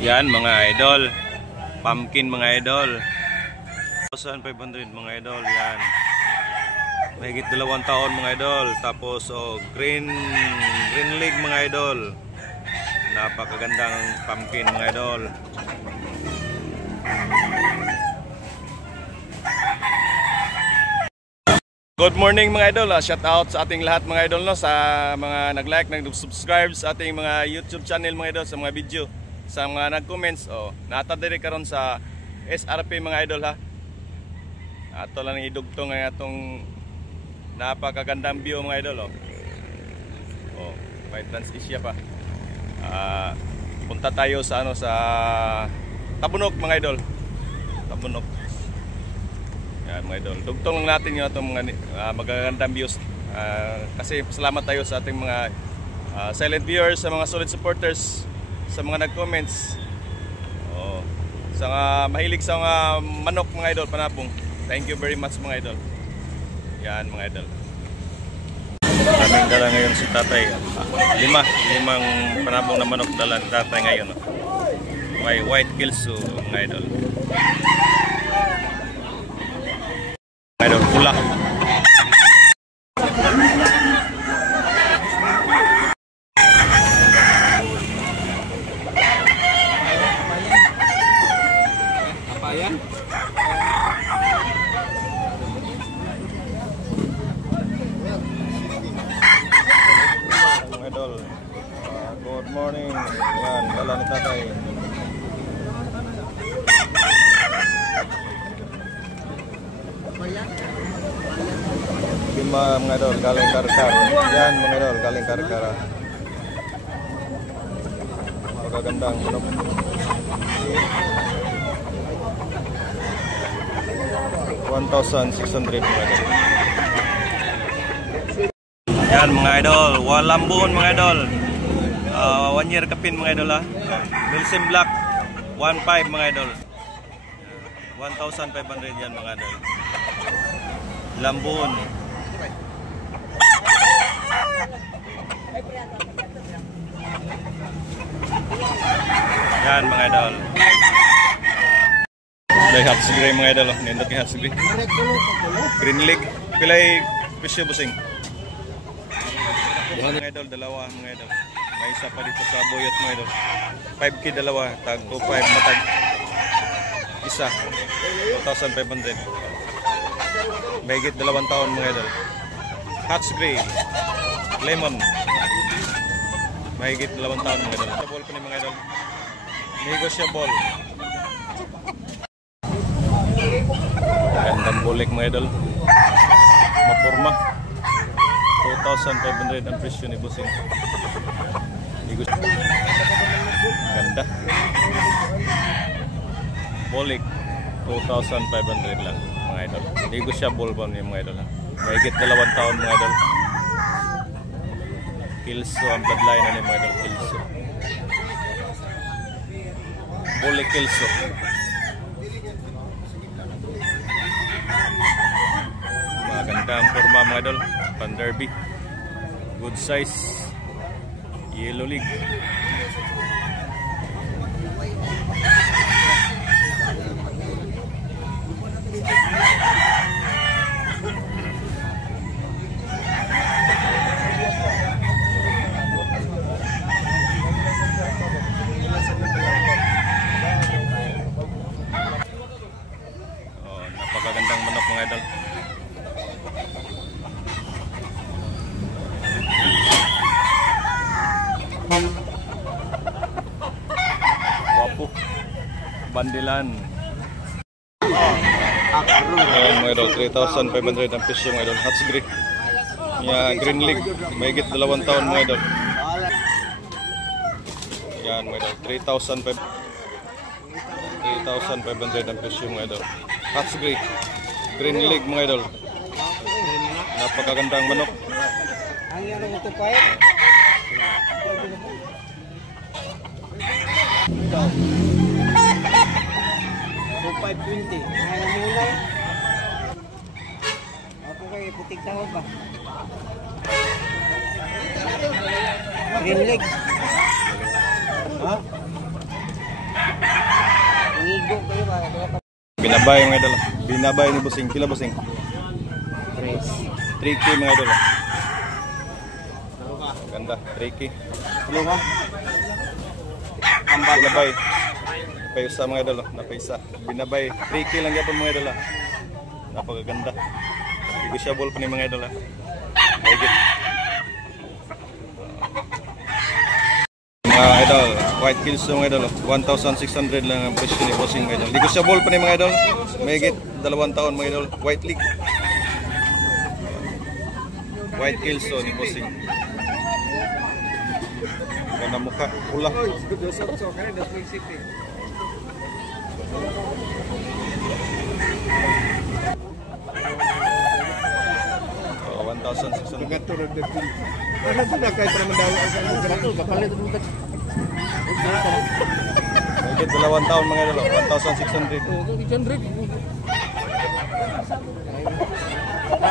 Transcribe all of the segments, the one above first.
Yan mga idol, pumpkin mga idol, 1,500 mga idol. Yan, mahigit 2 taon mga idol. Tapos green leaf mga idol, napakagandang pumpkin mga idol. Good morning mga idol, shout out sa ating lahat mga idol, no, sa mga nag-like, nag-subscribe sa ating mga YouTube channel mga idol, sa mga video, sa mga nag-comments. Natadiri karon sa SRP mga idol ha. Ato lang idugtong ang atong napakagandang view mga idol. May Trans-Asia pa. Punta tayo sa sa Tabunok mga idol. Tabunok. Yan mga idol, dugtong lang natin yung itong mga magagandang views. Kasi salamat tayo sa ating mga silent viewers, sa mga solid supporters, sa mga nag-comments, sa mga mahilig sa mga manok mga idol, panabong. Thank you very much mga idol. Yan mga idol, daming dala ngayon si tatay. Limang panabong na manok dala ni tatay ngayon. May white kilso mga idol. Idol pula. Apa yan? Idol. Good morning. Yan, dala ni tatay. Lima mga idol, galing Karkar. Yan mga idol, galing Karkar. Magagandang manok. $1,600 mga idol. Yan mga idol, Walambon mga idol. 1 year kapin mga idol ha. Milsim Black 1.5 mga idol. 1,500 yan mga idol. Lambon. Yan mga idol. May hot sigray mga idol. Nindot yung hot sigray. Green leg. Pilay presyo busing. Mga idol, dalawa mga idol. May isa pa dito sa Boyot mga idol. 5K dalawa. Tag 2.5 matag. Isa 2,500. Mahigit 2 taon mga idol. Hot sigray. Lemon. Mahigit 2 taon mga idol. Sa ball ko ni mga idol. Negotiable. Gandang bulik mga idol. Mapurma. 2,500 ang presyo ni Busing. Ganda. Bulik 2,500 lang mga idol. Negotiable ba niya mga idol ha? Mahigit 2 taon mga idol. Kilso ang bloodline na ni mga idol. Kilso. Bulik Kilso. Maganda ang forma mga idol. Pan-derby. Good size. Yellow league. Napakagandang manok mga idol. Wapo. Bandilan. Ayan mga idol, 3,500 ang presyo mga idol. Hot sigray. Green leg. Mahigit 2 taon mga idol. Yan mga idol, 3,500 ang presyo mga idol. Hot sigray. Green leg mga idol. Napakagandang manok. Ang yan ang ito pa eh. 520. Ano muna eh. Ako kayo, putik tawag ba? Green leg. Ha? Binabay mga idol. Binabay ni Bossing. Pila Bossing? 3. 3K mga idol. Ganda, 3K. Ano ba? Binabay. Napayusa mga idol. Napayusa. Binabay. 3K lang yapon mga idol. Napakaganda. Negotiable pa ni mga idol. Mahigit. Mga idol, white kills mga idol. 1,600 lang ang presyo ni Bossing mga idol. Negotiable pa ni mga idol. Mahigit 2 taon mga idol. White league. White kills ni Bossing. Ganda mukha, pula. 1,600. Pagkatulog na din. Ano ba na kahit naman daw ang ganito? Kapalit mo ka. Mahigit 2 taon mga idol. 1,600.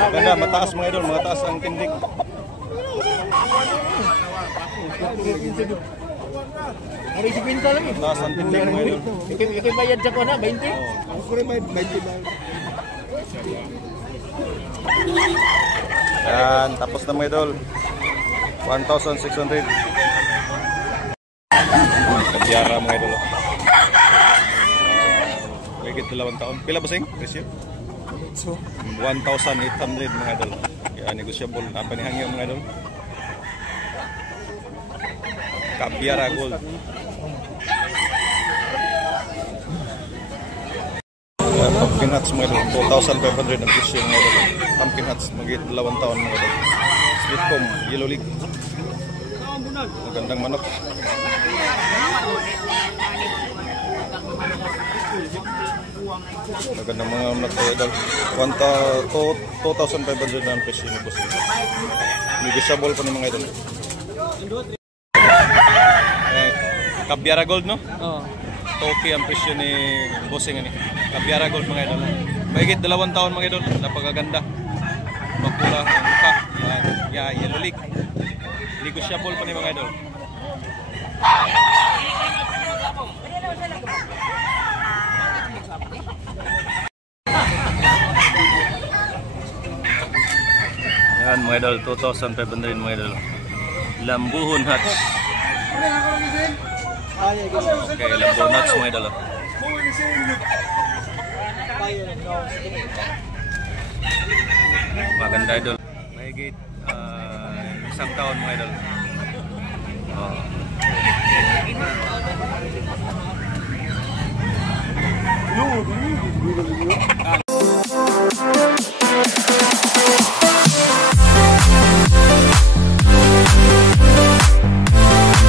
Ganda, mataas mga idol. Mataas ang tindig. Hari si Pinta lang eh. Mataas ang tindig mga idol. Ikibayad sa ko na, 20? Ako rin may 20 ba? Yan, tapos na mga idol. 1,600. Kabyara mga idol. Mahigit 2 taon. Pila Bossing? Presyo? 1,800 mga idol. Kaya negosyable. Napanihangyo mga idol. Kabyara gold. Pumpkin hats mga idol. 2,500 ang presyo mga idol. Pumpkin hats. Mahigit 2 taon mga idol. Sweetcom. Yellow league. Magandang manok. Magandang mga manok mga idol. 2,500 na ang presyo ni Bossing. Negosyable pa ni mga idol. Kabyara gold no? Oo. Toki ang presyo ni Bossing ani. Kabyara gold mga idol. Mahigit 2 taon mga idol. Napakaganda. Makula ang mukha. Yan, yellow league. Negosyable pa ni mga idol. Yan mga idol, 2,500 mga idol. Lambuhon hats. Okay, lambuhon hats mga idol. Maganda idol. Mahigit 1 taon mga idol.